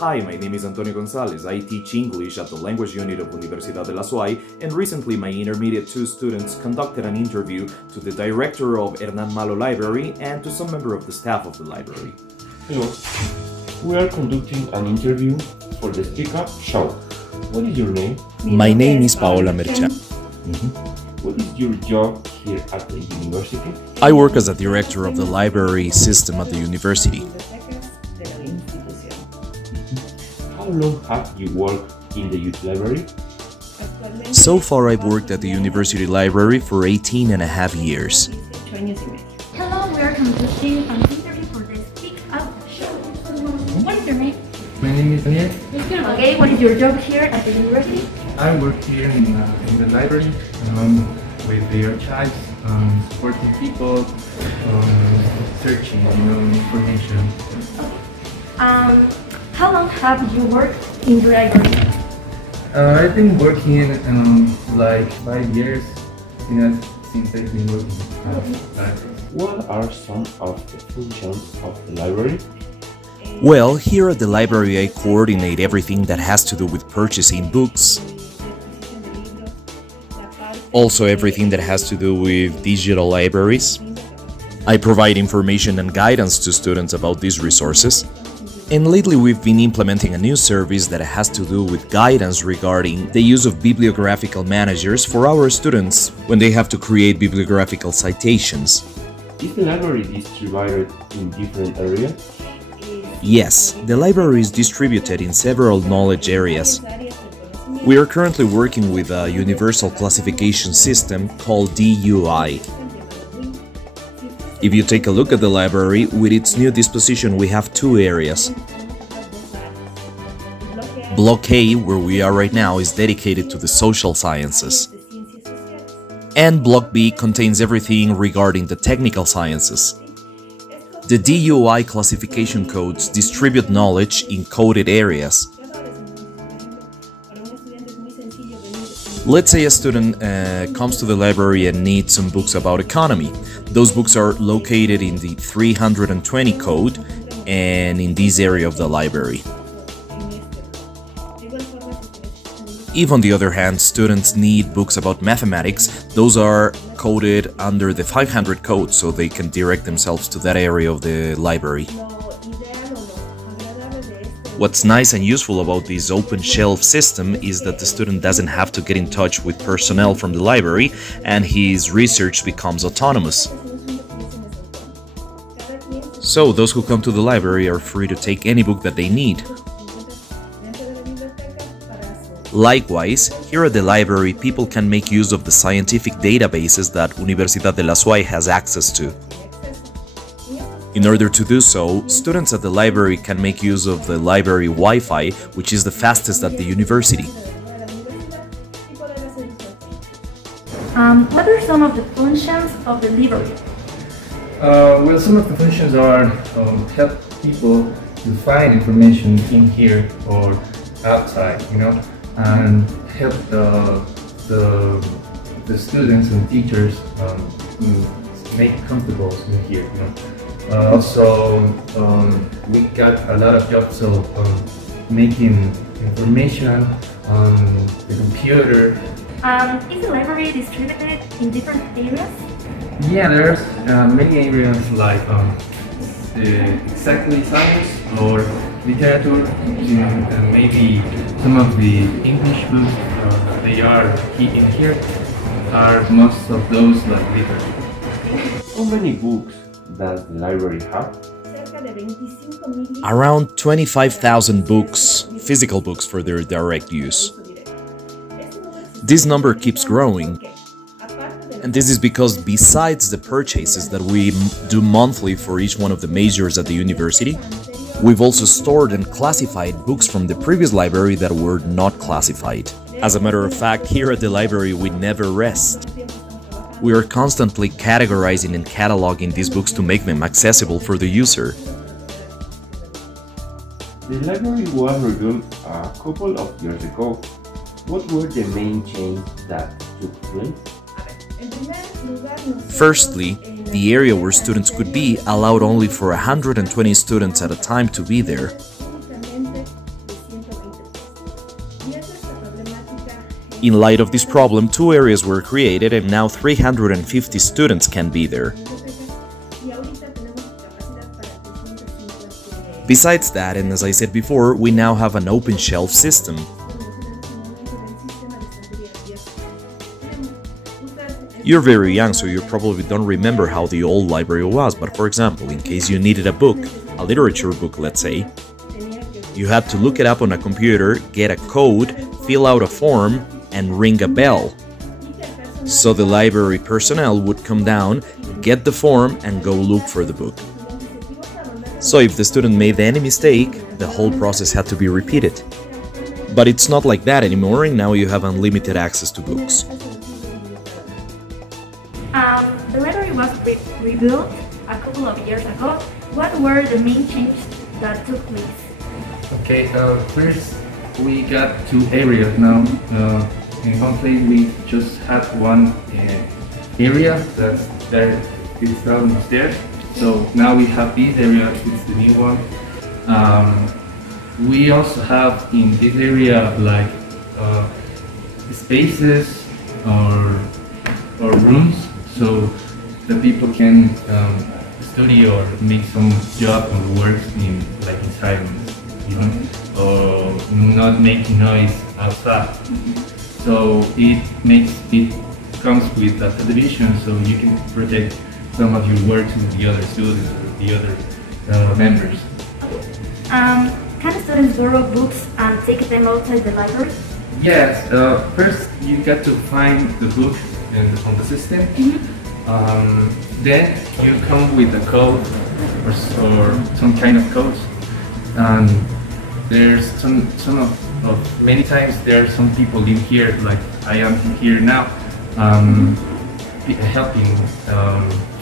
Hi, my name is Antonio Gonzalez. I teach English at the language unit of Universidad de la SUAY, and recently my Intermediate 2 students conducted an interview to the director of Hernán Malo Library and to some member of the staff of the library. Hello, we are conducting an interview for the Speak Up show. What is your name? My name is Paola Merchan. What is your job here at the university? I work as a director of the library system at the university. How long have you worked in the youth library? So far, I've worked at the university library for 18 and a half years. Hello, we are conducting an interview for the Speak Up show. What is your name? My name is Daniel. Okay, what is your job here at the university? I work here in the library with the archives, supporting people, searching information. How long have you worked in the library? I've been working like 5 years since I've been working at the library. What are some of the functions of the library? Well, here at the library I coordinate everything that has to do with purchasing books. Also everything that has to do with digital libraries. I provide information and guidance to students about these resources. And lately we've been implementing a new service that has to do with guidance regarding the use of bibliographical managers for our students when they have to create bibliographical citations. Is the library distributed in different areas? Yes, the library is distributed in several knowledge areas. We are currently working with a universal classification system called DUI. If you take a look at the library, with its new disposition we have two areas. Block A, where we are right now, is dedicated to the social sciences. And Block B contains everything regarding the technical sciences. The DUI classification codes distribute knowledge in coded areas. Let's say a student comes to the library and needs some books about economy. Those books are located in the 320 code and in this area of the library. If, on the other hand, students need books about mathematics, those are coded under the 500 code, so they can direct themselves to that area of the library. What's nice and useful about this open shelf system is that the student doesn't have to get in touch with personnel from the library, and his research becomes autonomous. So those who come to the library are free to take any book that they need. Likewise, here at the library, people can make use of the scientific databases that Universidad de la SUAY has access to. In order to do so, students at the library can make use of the library Wi-Fi, which is the fastest at the university. What are some of the functions of the library? Well, some of the functions are help people to find information in here or outside, and help the students and teachers make comfortable in here. Also, we got a lot of jobs of making information on the computer. Is the library distributed in different areas? Yeah, there's many areas like exactly science or literature, and maybe some of the English books they are in here are most of those like literature. How many books does the library have? Around 25,000 books, physical books for their direct use. This number keeps growing, and this is because besides the purchases that we do monthly for each one of the majors at the university, we've also stored and classified books from the previous library that were not classified. As a matter of fact, here at the library we never rest. We are constantly categorizing and cataloging these books to make them accessible for the user. The library was rebuilt a couple of years ago. What were the main changes that took place? Firstly, the area where students could be allowed only for 120 students at a time to be there. In light of this problem, 2 areas were created and now 350 students can be there. Besides that, and as I said before, we now have an open shelf system. You're very young, so you probably don't remember how the old library was, but for example, in case you needed a book, a literature book, let's say, you had to look it up on a computer, get a code, fill out a form, and ring a bell. So the library personnel would come down, get the form, and go look for the book. So if the student made any mistake, the whole process had to be repeated. But it's not like that anymore, and now you have unlimited access to books. The library was rebuilt a couple of years ago. What were the main changes that took place? Okay, first we got 2 areas now. In one place we just had one area that's there, it's downstairs. So now we have this area, it's the new one. We also have in this area like spaces or rooms, so the people can study or make some job or work in like in silence, you know, or not making noise outside. So it comes with a television, so you can protect some of your works with the other students or the other members. Can students borrow books and take them outside the library? Yes, first you got to find the book on the system. Then you come with a code or some kind of code. And there's many times there are some people in here, like I am here now, helping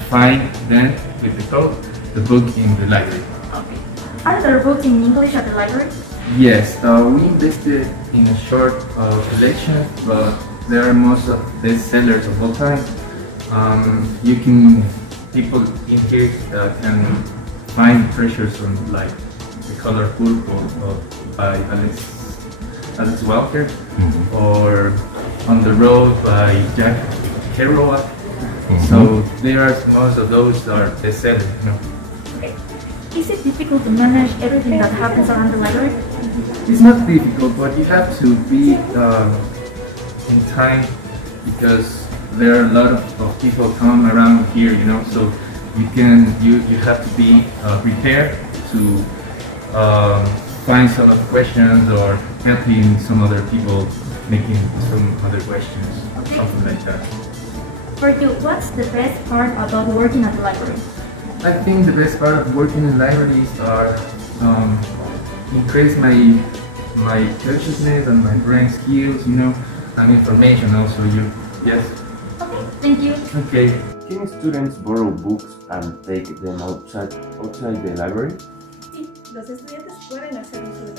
find then with the code the book in the library. Okay. Are there books in English at the library? Yes, we invested in a short collection, but there are most of the sellers of all time. People in here can find treasures on like The Color Purple by Alice Walker, or On the Road by Jack Kerouac. So there are most of those are bestsellers. You know. Okay. Is it difficult to manage everything that happens around the library? It's not difficult, but you have to be in time because there are a lot of people come around here, you know. So you have to be prepared to find some of the questions or helping some other people making some other questions, something like that. For you, what's the best part about working at the library? I think the best part of working in libraries are increase my consciousness and my brain skills, you know, and information also. Yes. Okay, thank you. Okay. Can students borrow books and take them outside the library?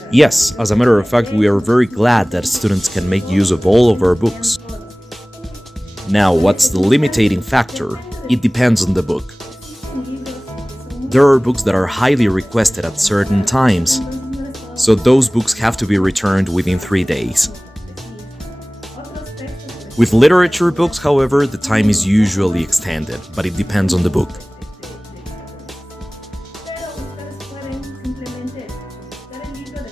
Yes, as a matter of fact, we are very glad that students can make use of all of our books. Now, what's the limiting factor? It depends on the book. There are books that are highly requested at certain times, so those books have to be returned within 3 days. With literature books, however, the time is usually extended, but it depends on the book.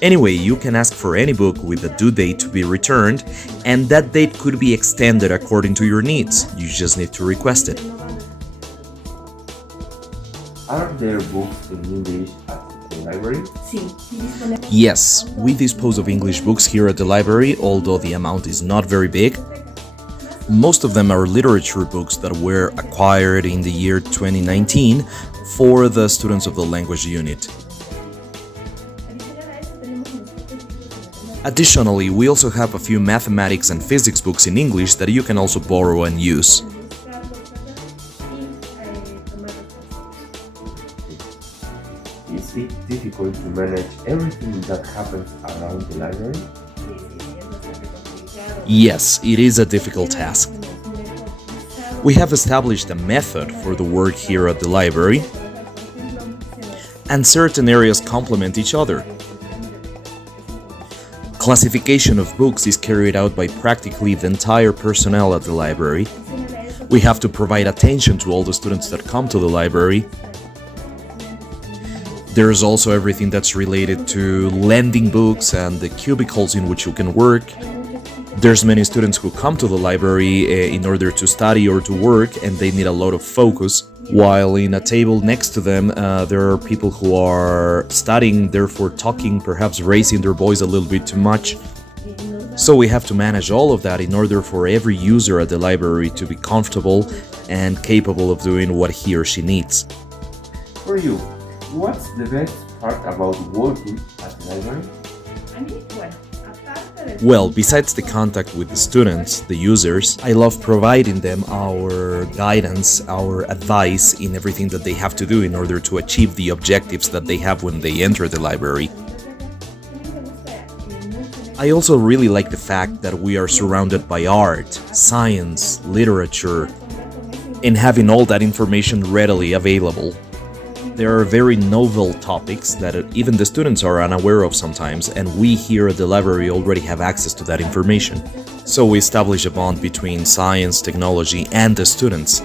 Anyway, you can ask for any book with a due date to be returned, and that date could be extended according to your needs. You just need to request it. Are there books in English at the library? Yes, we dispose of English books here at the library, although the amount is not very big. Most of them are literature books that were acquired in the year 2019 for the students of the language unit. Additionally, we also have a few mathematics and physics books in English that you can also borrow and use. Is it difficult to manage everything that happens around the library? Yes, it is a difficult task. We have established a method for the work here at the library, and certain areas complement each other. Classification of books is carried out by practically the entire personnel at the library. We have to provide attention to all the students that come to the library. There's also everything that's related to lending books and the cubicles in which you can work. There's many students who come to the library in order to study or to work, and they need a lot of focus, while in a table next to them there are people who are studying, therefore talking, perhaps raising their voice a little bit too much. So we have to manage all of that in order for every user at the library to be comfortable and capable of doing what he or she needs. For you, what's the best part about working at the library? Well, besides the contact with the students, the users, I love providing them our guidance, our advice in everything that they have to do in order to achieve the objectives that they have when they enter the library. I also really like the fact that we are surrounded by art, science, literature, and having all that information readily available. There are very novel topics that even the students are unaware of sometimes, and we here at the library already have access to that information. So we establish a bond between science, technology, and the students.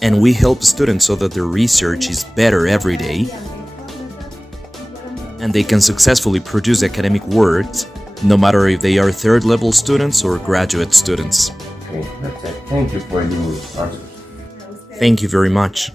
And we help students so that their research is better every day, and they can successfully produce academic works, no matter if they are third-level students or graduate students. Okay, that's it. Thank you for your answers. Thank you very much.